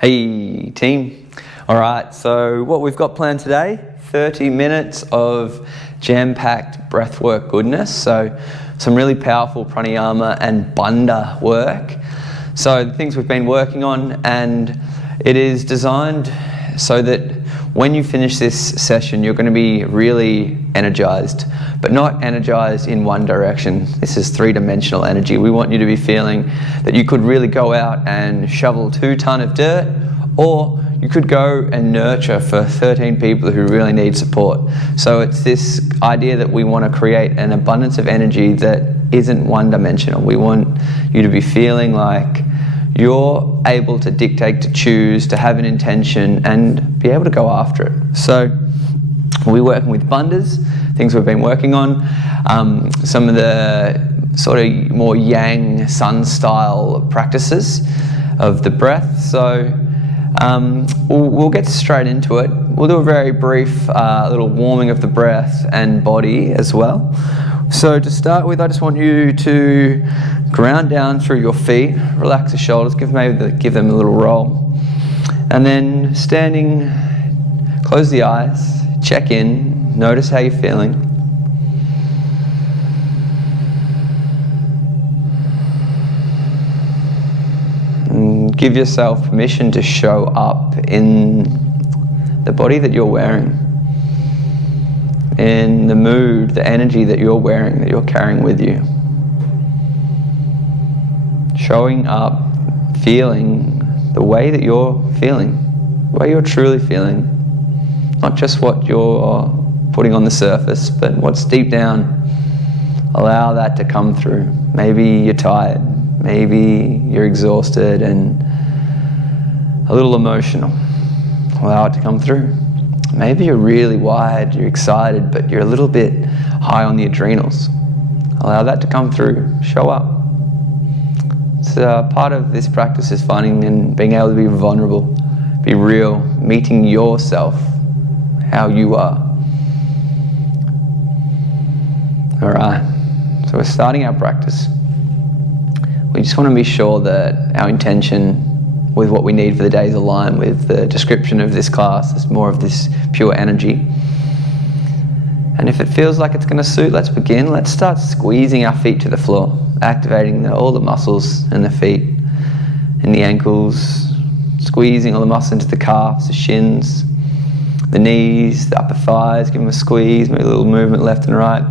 Hey team. Alright, so what we've got planned today, 30 minutes of jam-packed breathwork goodness. So some really powerful pranayama and bandha work. So the things we've been working on, and it is designed so that when you finish this session you're going to be really energized, but not energized in one direction. This is three-dimensional energy. We want you to be feeling that you could really go out and shovel 2 tons of dirt, or you could go and nurture for 13 people who really need support. So it's this idea that we want to create an abundance of energy that isn't one-dimensional. We want you to be feeling like you're able to dictate, to choose, to have an intention and be able to go after it. So we'll be working with bandhas, things we've been working on, some of the sort of more yang sun style practices of the breath. So we'll get straight into it. We'll do a very brief little warming of the breath and body as well. So to start with, I just want you to ground down through your feet, relax the shoulders, give them a little roll. And then standing, close the eyes, check in, notice how you're feeling. And give yourself permission to show up in the body that you're wearing, in the mood, the energy that you're wearing, that you're carrying with you. Showing up, feeling the way that you're feeling, the way you're truly feeling. Not just what you're putting on the surface, but what's deep down. Allow that to come through. Maybe you're tired, maybe you're exhausted and a little emotional. Allow it to come through. Maybe you're really wired, you're excited, but you're a little bit high on the adrenals. Allow that to come through. Show up. So part of this practice is finding and being able to be vulnerable, be real, meeting yourself, how you are. Alright, so we're starting our practice. We just want to be sure that our intention with what we need for the day is aligned with the description of this class. It's more of this pure energy. And if it feels like it's going to suit, let's begin. Let's start squeezing our feet to the floor, activating all the muscles in the feet, in the ankles, squeezing all the muscles into the calves, the shins, the knees, the upper thighs. Give them a squeeze, maybe a little movement left and right.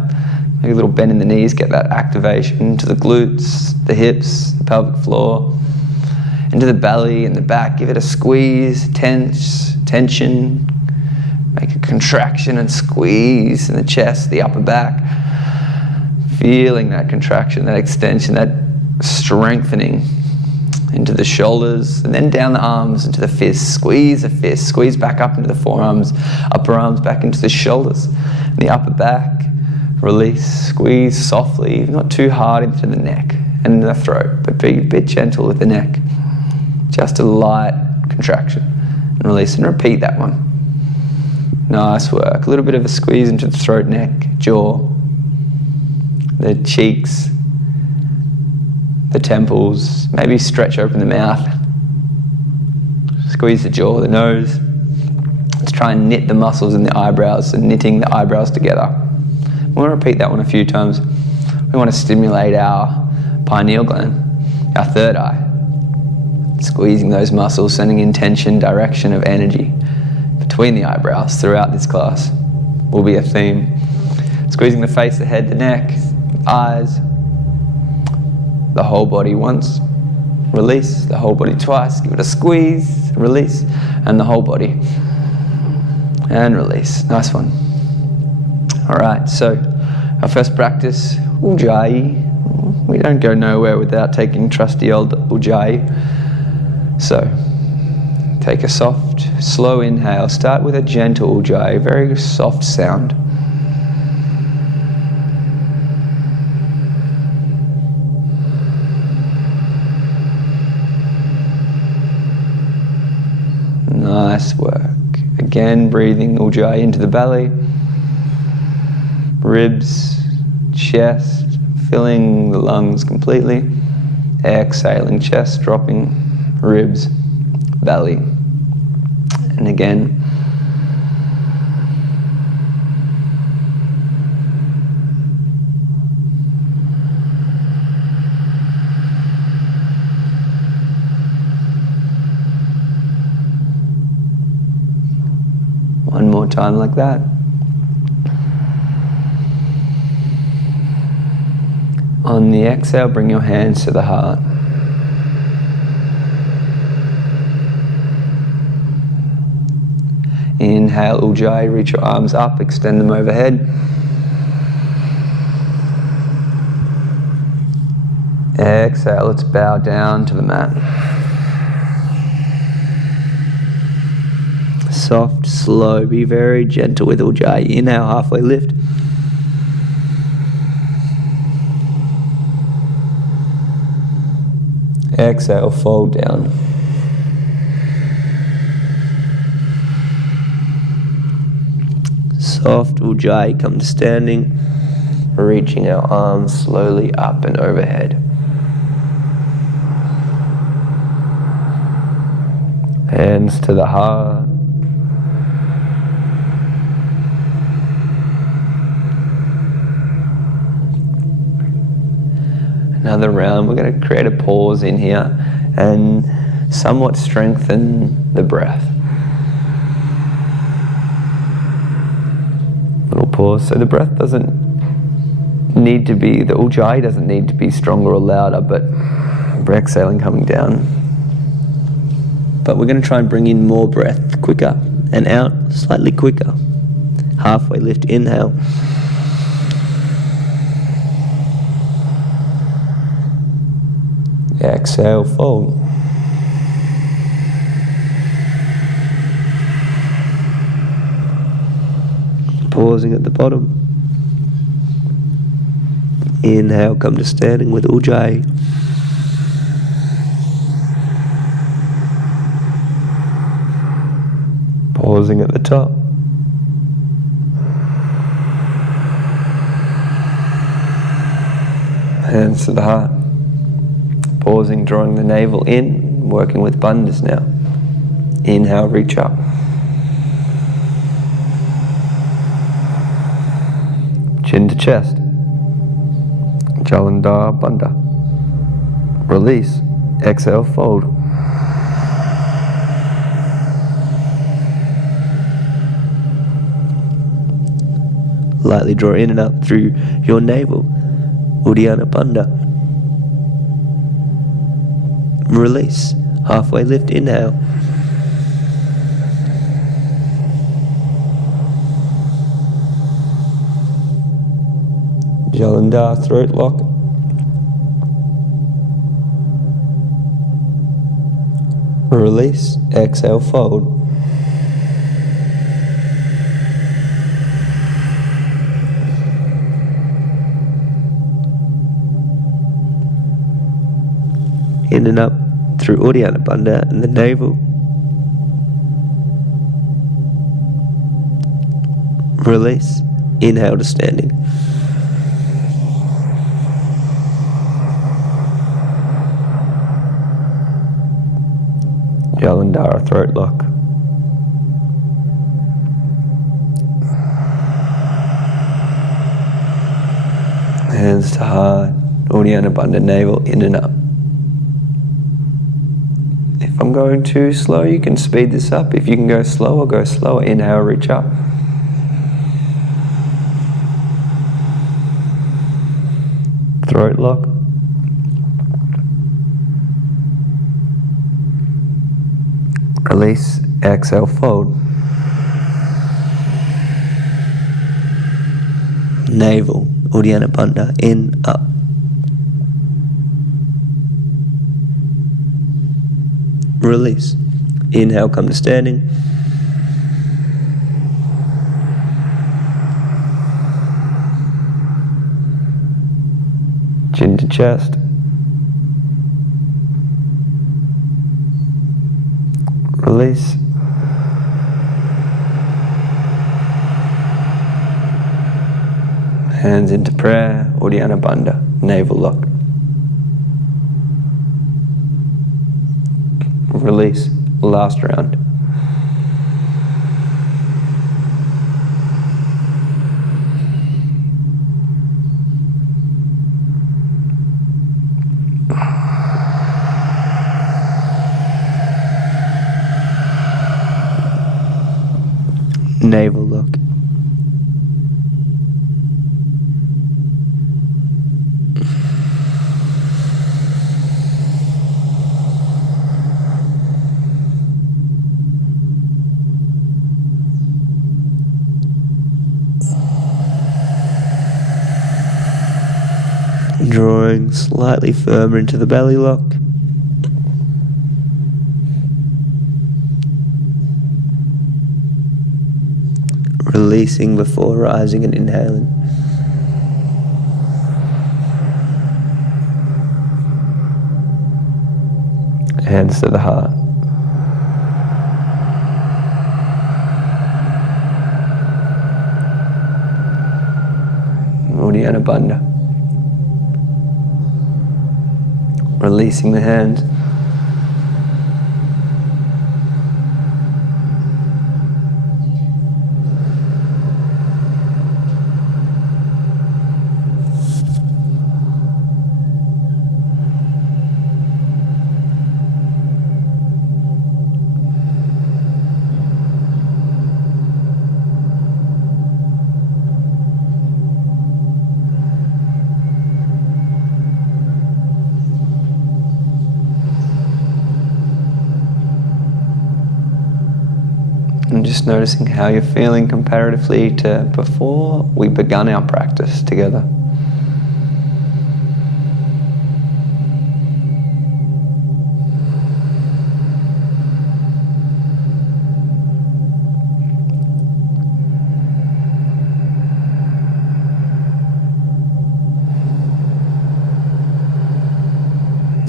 Maybe a little bend in the knees, get that activation to the glutes, the hips, the pelvic floor, into the belly and the back. Give it a squeeze, tension. Make a contraction and squeeze in the chest, the upper back. Feeling that contraction, that extension, that strengthening into the shoulders, and then down the arms into the fists. Squeeze the fists, squeeze back up into the forearms, upper arms back into the shoulders, the upper back. Release, squeeze softly, not too hard into the neck and the throat, but be a bit gentle with the neck. Just a light contraction and release, and repeat that one. Nice work. A little bit of a squeeze into the throat, neck, jaw, the cheeks, the temples. Maybe stretch open the mouth. Squeeze the jaw, the nose. Let's try and knit the muscles in the eyebrows, so knitting the eyebrows together. We want to repeat that one a few times. We want to stimulate our pineal gland, our third eye. Squeezing those muscles, sending intention, direction of energy between the eyebrows throughout this class will be a theme. Squeezing the face, the head, the neck, eyes, the whole body once. Release the whole body twice. Give it a squeeze, release, and the whole body. And release. Nice one. Alright, so our first practice, Ujjayi. We don't go nowhere without taking trusty old Ujjayi. So, take a soft, slow inhale. Start with a gentle Ujjayi, very soft sound. Nice work. Again, breathing Ujjayi into the belly. Ribs, chest, filling the lungs completely. Exhaling, chest dropping, ribs, belly. And again, one more time like that. On the exhale, bring your hands to the heart. Inhale, Ujjayi, reach your arms up, extend them overhead. Exhale, let's bow down to the mat. Soft, slow, be very gentle with Ujjayi. Inhale, halfway lift. Exhale, fold down. Soft Ujjayi, come to standing, reaching our arms slowly up and overhead. Hands to the heart. Another round. We're going to create a pause in here and somewhat strengthen the breath. Little pause. So the breath doesn't need to be, the Ujjayi doesn't need to be stronger or louder, but we're exhaling, coming down. But we're going to try and bring in more breath quicker and out slightly quicker. Halfway lift, inhale. Exhale, fold. Pausing at the bottom. Inhale, come to standing with Ujjayi. Pausing at the top. Hands to the heart. Pausing, drawing the navel in, working with bandhas now. Inhale, reach up. Chin to chest. Jalandhar, Bandha. Release. Exhale, fold. Lightly draw in and up through your navel. Uddiyana, Bandha. Release. Halfway lift, inhale. Jalandhar, throat lock. Release. Exhale, fold. In and up through Uddiyana, Bandha and the navel. Release. Inhale to standing. Jalandhar, throat lock. Hands to heart. Uddiyana, Bandha, navel, in and up. If I'm going too slow, you can speed this up. If you can go slower, go slower. Inhale, reach up. Throat lock. Release. Exhale, fold. Navel, Uddiyana, Bandha, in, up. Release. Inhale, come to standing. Chin to chest. Release. Hands into prayer, Uddiyana, Bandha, navel lock. Release. Last round. Navel look. Drawing slightly firmer into the belly lock. Releasing before rising and inhaling. Hands to the heart. Uddiyana Bandha. Releasing the hands. And just noticing how you're feeling comparatively to before we begun our practice together.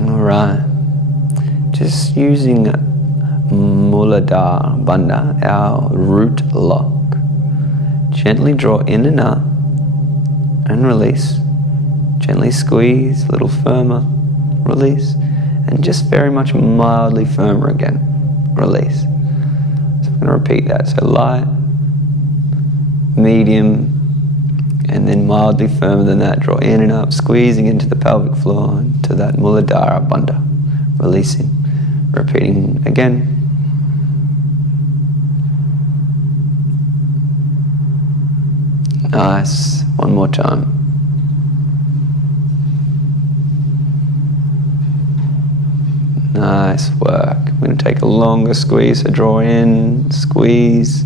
All right, just using Muladhara Bandha, our root lock. Gently draw in and up and release. Gently squeeze, a little firmer, release. And just very much mildly firmer again, release. So I'm going to repeat that. So light, medium, and then mildly firmer than that. Draw in and up, squeezing into the pelvic floor, into that Muladhara Bandha. Releasing, repeating again. Nice. One more time. Nice work. I'm going to take a longer squeeze, so draw in, squeeze,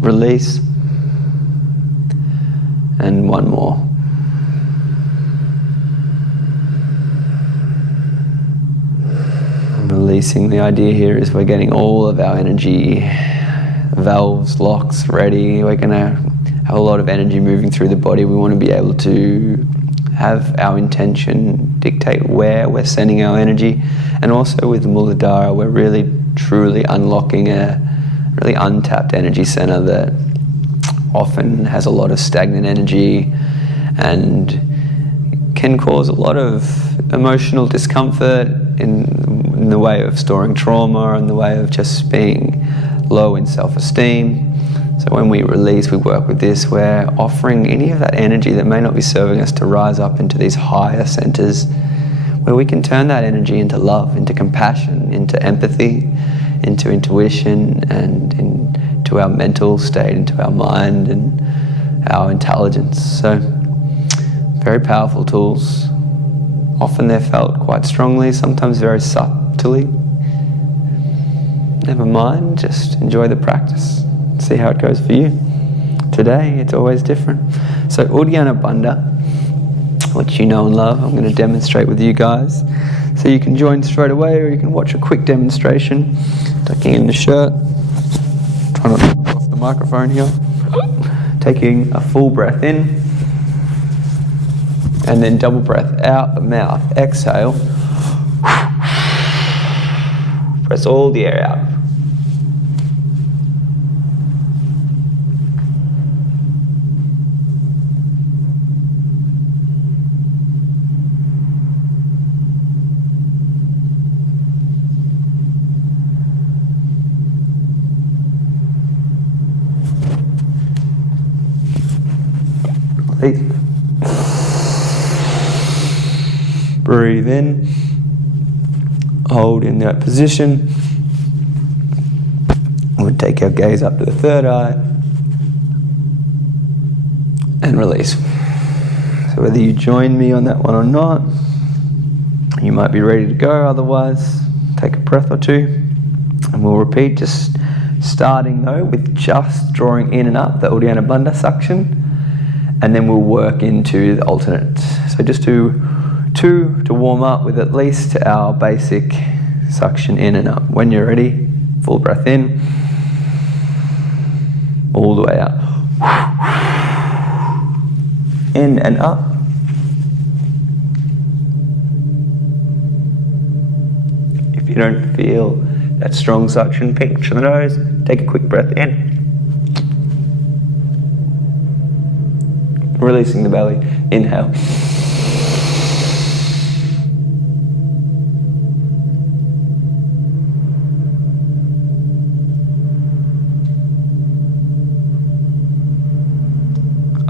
release, and one more. Releasing, the idea here is we're getting all of our energy valves, locks ready. We're going to have a lot of energy moving through the body. We want to be able to have our intention dictate where we're sending our energy. And also with Muladhara, we're really truly unlocking a really untapped energy center that often has a lot of stagnant energy and can cause a lot of emotional discomfort in the way of storing trauma, in the way of just being low in self-esteem. So when we release, we work with this, we're offering any of that energy that may not be serving us to rise up into these higher centers where we can turn that energy into love, into compassion, into empathy, into intuition, and into our mental state, into our mind and our intelligence. So very powerful tools. Often they're felt quite strongly, sometimes very subtly. Never mind, just enjoy the practice. See how it goes for you. Today, it's always different. So Uddiyana Bandha, which you know and love, I'm going to demonstrate with you guys. So you can join straight away, or you can watch a quick demonstration. Tucking in the shirt. Try not to knock off the microphone here. Taking a full breath in. And then double breath out the mouth. Exhale. Press all the air out. in, hold in that position. We'll take our gaze up to the third eye and release. So whether you join me on that one or not, you might be ready to go. Otherwise, take a breath or two, and we'll repeat, just starting though with just drawing in and up the Uddiyana Bandha suction, and then we'll work into the alternates. So just do two to warm up with at least our basic suction in and up. When you're ready, full breath in, all the way out. In and up. If you don't feel that strong suction, picture the nose, take a quick breath in. Releasing the belly, inhale.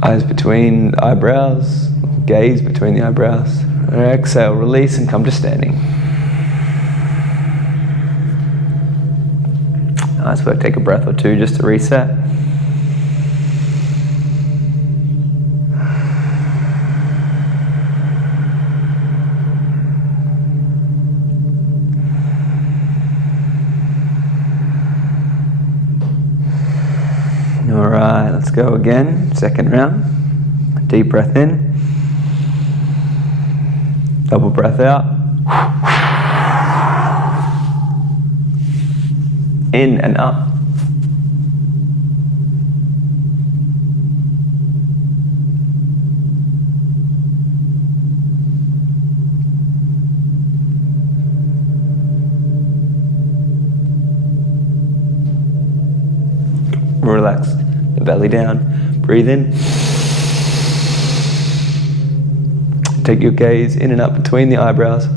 Eyes between the eyebrows, gaze between the eyebrows. And exhale, release and come to standing. Nice work, take a breath or two just to reset. Alright, let's go again. Second round. Deep breath in. Double breath out. In and up. Relax the belly down. Breathe in. Take your gaze in and up between the eyebrows.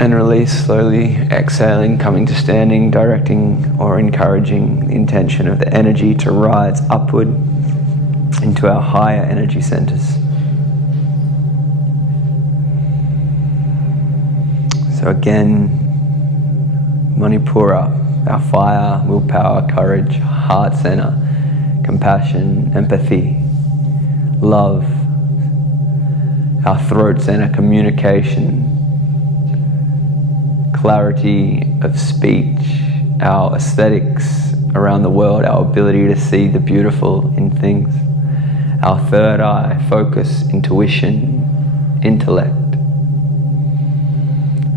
And release slowly, exhaling, coming to standing, directing or encouraging the intention of the energy to rise upward into our higher energy centers. So again, Manipura, our fire, willpower, courage, heart center, compassion, empathy, love, our throat center, communication, clarity of speech, our aesthetics around the world, our ability to see the beautiful in things, our third eye, focus, intuition, intellect.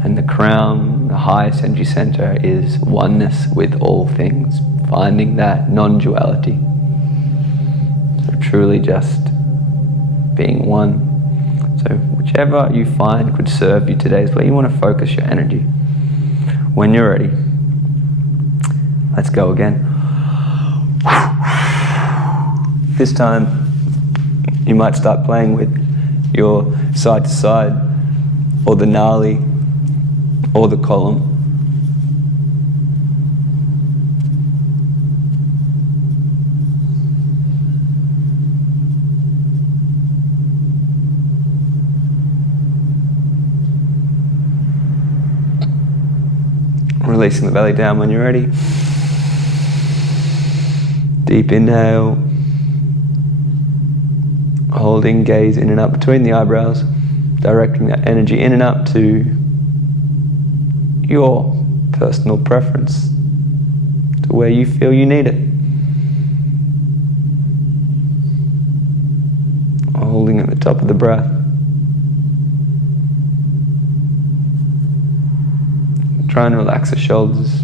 And the crown, the highest energy center, is oneness with all things, finding that non-duality. So truly just being one. So whichever you find could serve you today is where you want to focus your energy. When you're ready, let's go again. This time, you might start playing with your side to side, or the Nadi, or the column. Releasing the belly down when you're ready. Deep inhale. Holding gaze in and up between the eyebrows. Directing that energy in and up to your personal preference, to where you feel you need it. Holding at the top of the breath. Try and relax the shoulders.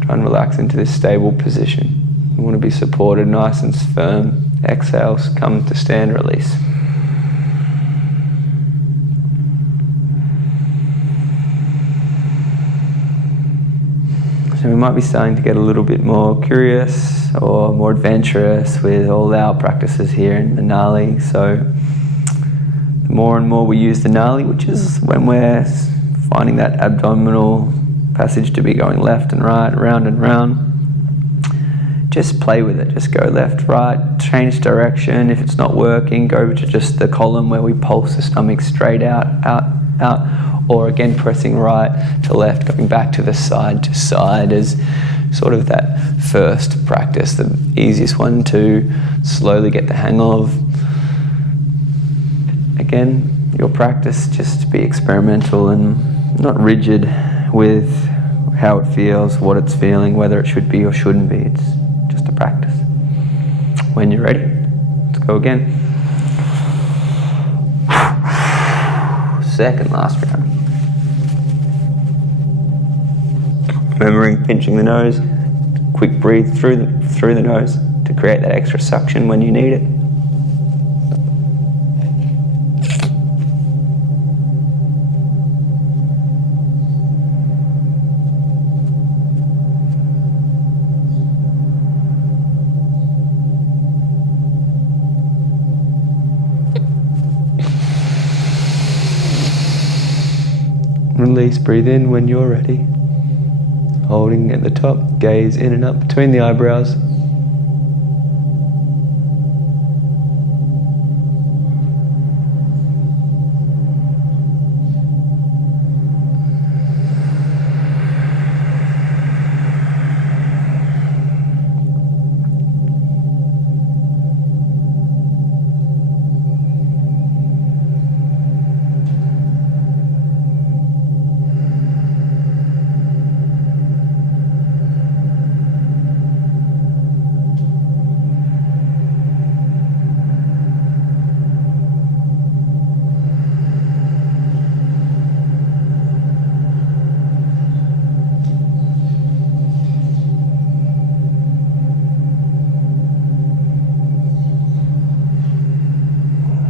Try and relax into this stable position. You want to be supported nice and firm. Exhale, come to stand, release. So we might be starting to get a little bit more curious or more adventurous with all our practices here in the Nadi. So the more and more we use the Nadi, which is when we're finding that abdominal passage to be going left and right, round and round. Just play with it. Just go left, right, change direction. If it's not working, go to just the column where we pulse the stomach straight out, out, out. Or again, pressing right to left, going back to side as sort of that first practice, the easiest one to slowly get the hang of. Again, your practice just to be experimental and not rigid with how it feels, what it's feeling, whether it should be or shouldn't be. It's just a practice. When you're ready, let's go again. Second last round. Remembering pinching the nose, quick breathe through the nose to create that extra suction when you need it. Release, breathe in when you're ready. Holding at the top, gaze in and up between the eyebrows.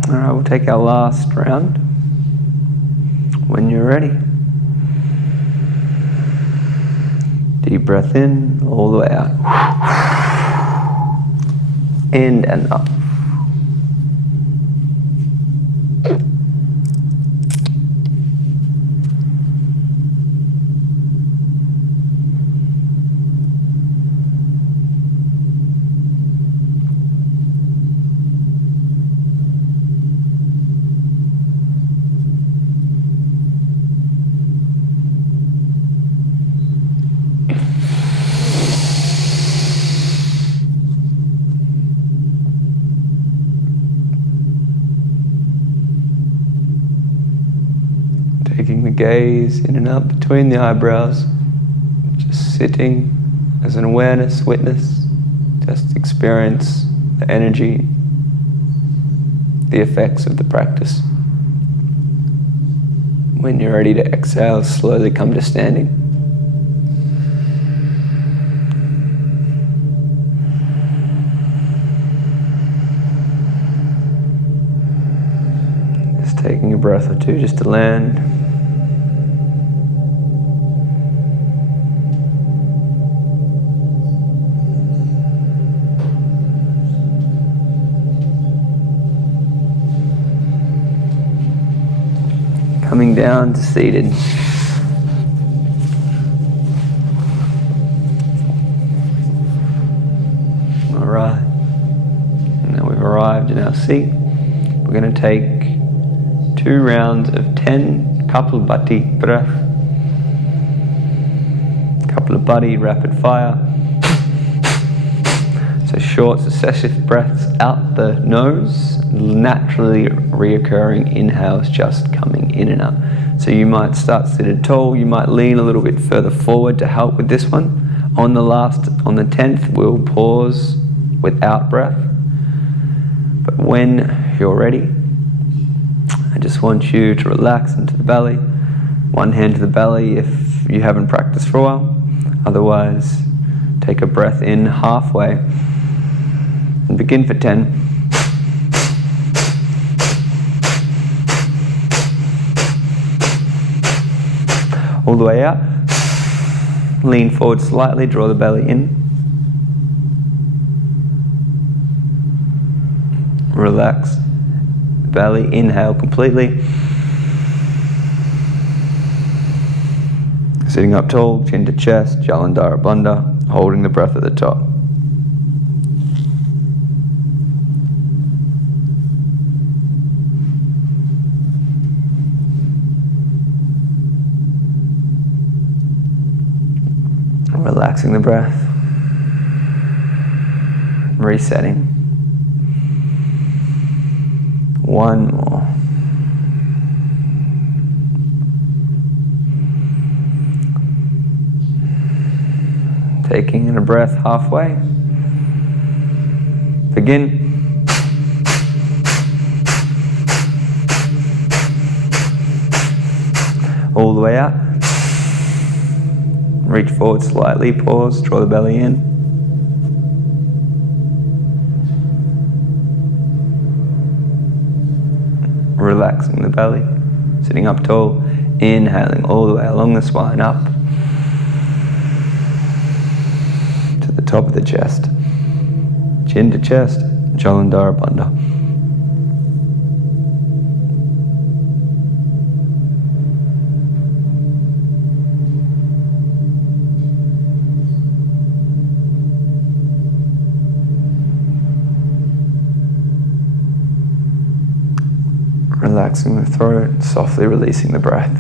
Alright, we'll take our last round. When you're ready. Deep breath in, all the way out. In and up. Taking the gaze in and up between the eyebrows, just sitting as an awareness, witness, just experience the energy, the effects of the practice. When you're ready to exhale, slowly come to standing. Just taking a breath or two just to land. Coming down to seated. All right. Now we've arrived in our seat. We're going to take 2 rounds of 10 Kapalabhati breath. Kapalabhati rapid fire. So short successive breaths out the nose, naturally reoccurring inhales just coming in and up. So you might start seated tall, you might lean a little bit further forward to help with this one. On the 10th, we'll pause without breath. But when you're ready, I just want you to relax into the belly. One hand to the belly if you haven't practiced for a while. Otherwise, take a breath in halfway. And begin for 10. All the way out. Lean forward slightly, draw the belly in. Relax. belly. Inhale completely. Sitting up tall, chin to chest, Jalandhara Bandha, holding the breath at the top. Relaxing the breath. Resetting. One more. Taking in a breath halfway. Begin. All the way out. Reach forward slightly, pause, draw the belly in. Relaxing the belly, sitting up tall, inhaling all the way along the spine up to the top of the chest. Chin to chest, Jalandhara Bandha. Relaxing the throat, softly releasing the breath.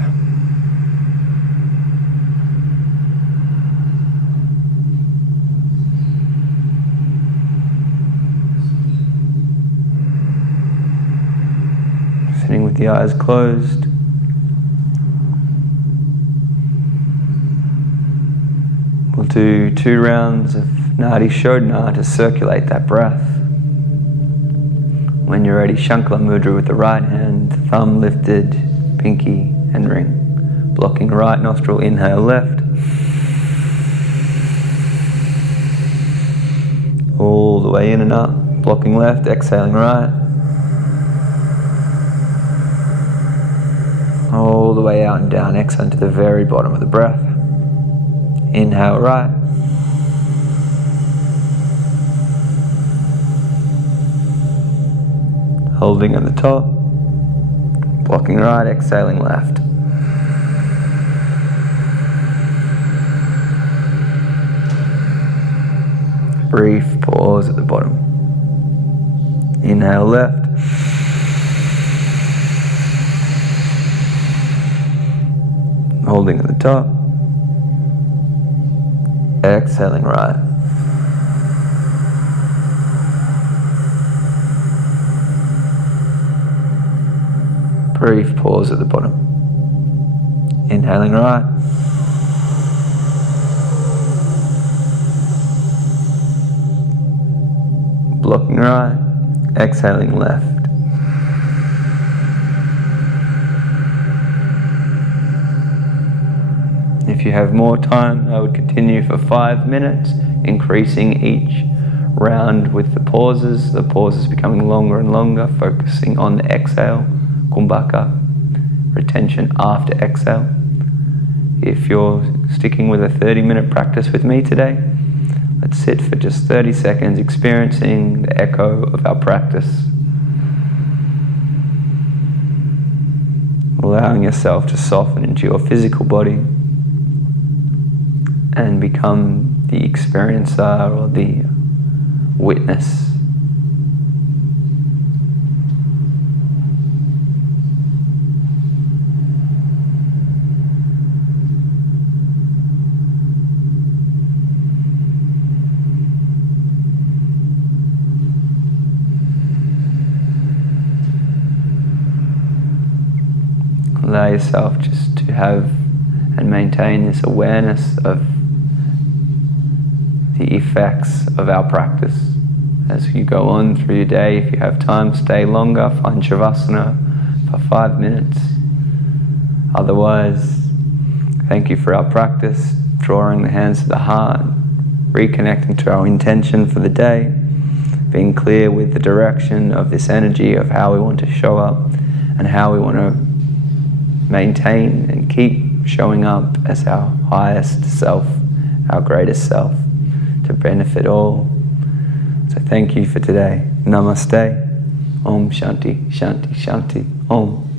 Sitting with the eyes closed. We'll do 2 rounds of Nadi shodhana to circulate that breath. When you're ready, Shankala Mudra with the right hand, thumb lifted, pinky and ring. Blocking right nostril, inhale left. All the way in and up, blocking left, exhaling right. All the way out and down, exhale to the very bottom of the breath. Inhale right. Holding at the top, blocking right, exhaling left. Brief pause at the bottom. Inhale left. Holding at the top. Exhaling right. Brief pause at the bottom. Inhaling right. Blocking right. Exhaling left. If you have more time, I would continue for 5 minutes, increasing each round with the pauses becoming longer and longer, focusing on the exhale. Kumbhaka, retention after exhale. If you're sticking with a 30-minute practice with me today, let's sit for just 30 seconds experiencing the echo of our practice. Allowing yourself to soften into your physical body and become the experiencer or the witness. Allow yourself just to have and maintain this awareness of the effects of our practice. As you go on through your day, if you have time, stay longer, find Shavasana for 5 minutes. Otherwise, thank you for our practice, drawing the hands to the heart, reconnecting to our intention for the day, being clear with the direction of this energy of how we want to show up and how we want to maintain and keep showing up as our highest self, our greatest self, to benefit all. So thank you for today. Namaste. Om Shanti, Shanti, Shanti, Om.